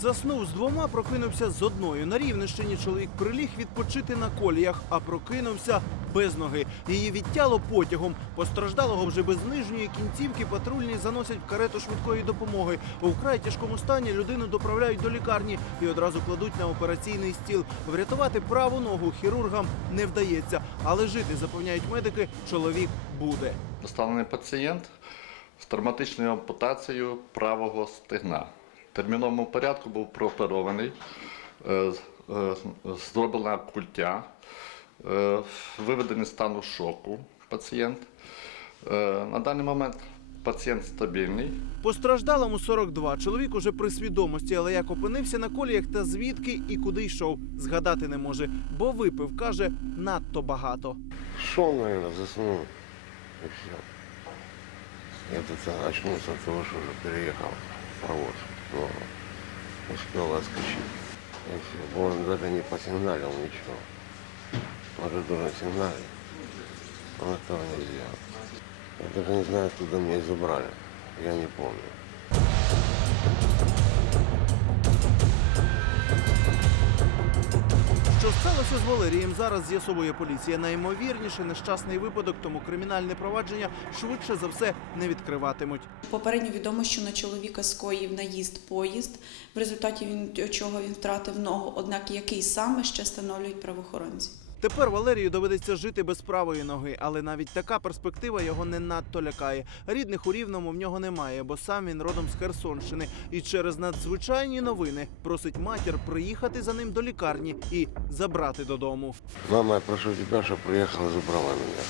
Заснув з двома, прокинувся з одною. На Рівненщині чоловік приліг відпочити на коліях, а прокинувся без ноги. Її відтяло потягом. Постраждалого вже без нижньої кінцівки патрульні заносять в карету швидкої допомоги. У вкрай тяжкому стані людину доправляють до лікарні і одразу кладуть на операційний стіл. Врятувати праву ногу хірургам не вдається, але жити, запевняють медики, чоловік буде. Доставлений пацієнт з травматичною ампутацією правого стегна. Терміновому порядку був прооперований, е, е, зроблена культя, е, виведений стану шоку пацієнт. На даний момент пацієнт стабільний. Постраждалому 42. Чоловік уже при свідомості, але як опинився на коліях та звідки і куди йшов, згадати не може, бо випив, каже, надто багато. Наверное, заснул. И все. Я тут очнулся от того, что уже переехал провоз. Но успел отскочить. И. Он даже не посигналил ничего. Он же должен сигналить. Он этого не сделал. Я даже не знаю, откуда меня забрали. Я не помню. Що сталося з Валерієм, зараз з'ясовує поліція. Наймовірніше нещасний випадок, тому кримінальне провадження швидше за все не відкриватимуть. Попередньо відомо, що на чоловіка скоїв наїзд поїзд, в результаті він чого він втратив ногу. Однак який саме ще встановлюють правоохоронці. Тепер Валерію доведеться жити без правої ноги, але навіть така перспектива його не надто лякає. Рідних у рівному в нього немає, бо сам він родом з Херсонщини. І через надзвичайні новини просить матір приїхати за ним до лікарні і забрати додому. Мама, я прошу тебе, щоб приїхала забрала меня.